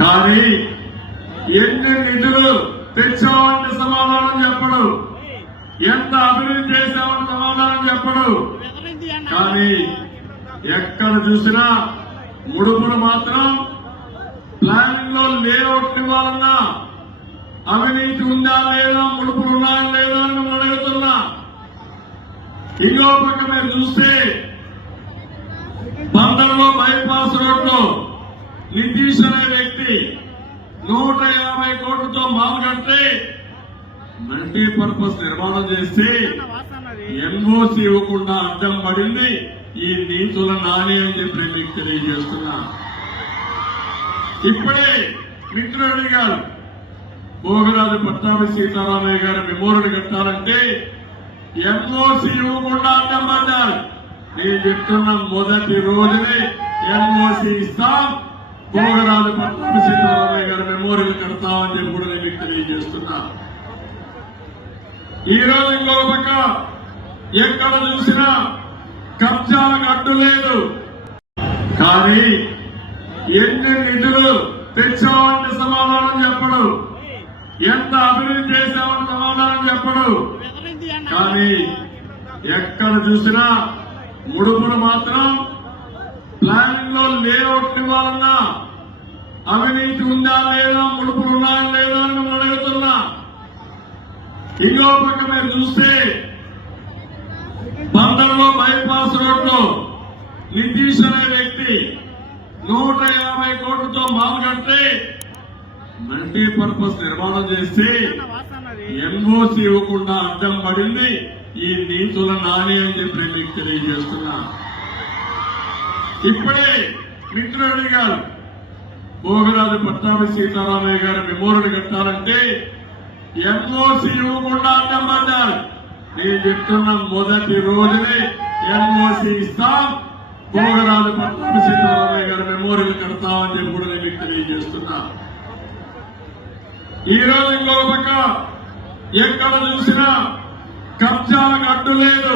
కానీ ఎన్ని నిధులు తెచ్చామంటే సమాధానం చెప్పడు. ఎంత అభివృద్ధి చేశామని సమాధానం చెప్పడు. కానీ ఎక్కడ చూసినా ముడుపులు మాత్రం ప్లానింగ్లో లేఅవుట్ ఇవ్వాలన్నా అవినీతి ఉందా లేదా ముడుపులు ఉన్నాయా లేదా అని మనం అడుగుతున్నా. ఇంకో పక్క మీరు చూస్తే బందర్లో బైపాస్ రోడ్లో నితీష్ అనే వ్యక్తి నూట యాభై కోట్లతో మామూలుగంటే మల్టీ పర్పస్ నిర్మాణం చేస్తే ఎంఓసి ఇవ్వకుండా అడ్డం పడింది. ఈ నీతుల నాని అని చెప్పి మీకు తెలియజేస్తున్నా. ఇప్పుడే మిత్రుడు గారు భోగరాజు పట్టాభి సీతారామయ్య గారి మెమోరియల్ కట్టాలంటే ఎంఓసి ఇవ్వకుండా అడ్డం పడ్డారు. నేను చెప్తున్న మొదటి రోజునే ఎంఓసి ఇస్తాం. భోగరాజు పట్ల సీతారామయ్య గారి మెమోరియల్ కడతామని చెప్పి కూడా నేను మీకు తెలియజేస్తున్నా. ఈ రోజు ఇంకో పక్క ఎక్కడ చూసినా కబ్జాలకు అడ్డు లేదు. కానీ ఎన్ని నిధులు తెచ్చామంటే సమాధానం చెప్పడు. ఎంత అభివృద్ధి చేశామని సమాధానం చెప్పడు. కానీ ఎక్కడ చూసినా ముడుపులు మాత్రం ప్లానింగ్లో లేఅవుట్ ఇవ్వాలన్నా అవినీతి ఉందా లేదా ముడుపులు ఉన్నాయా లేదా అని మనం అడుగుతున్నా. ఇంకో పక్క మీరు చూస్తే బందర్లో బైపాస్ రోడ్లో నితీష్ అనే వ్యక్తి నూట యాభై కోట్లతో మాలు మామూలుగంటే మల్టీ పర్పస్ నిర్మాణం చేసి ఎంఓసి ఇవ్వకుండా అడ్డం పడింది ఈ నీతుల నాని అని చెప్పి మీకు తెలియజేస్తున్నా. ఇప్పుడే మిత్రుడు గారు భోగరాజు పట్టాభి సీతారామయ్య గారి మెమోరియల్ కట్టాలంటే ఎన్ఓసి ఇవ్వకుండా అడ్డమన్నారు నేను చెప్తున్న మొదటి రోజునే ఎన్ఓసి ఇస్తాం. భోగరాజు పట్టాభి సీతారామయ్య గారి మెమోరియల్ కడతామని చెప్పి కూడా నేను తెలియజేస్తున్నా. ఈ రోజు ఇంకో పక్క ఎక్కడ చూసినా కబ్జాలకు అడ్డు లేదు.